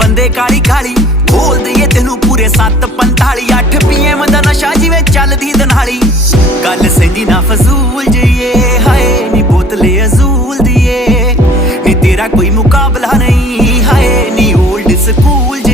बंदे काली काली बोल दईए तेनू पूरे 7:45 8 PM दा नशा जिवें चलदी दनाली गल सैंदी ना फजूल जी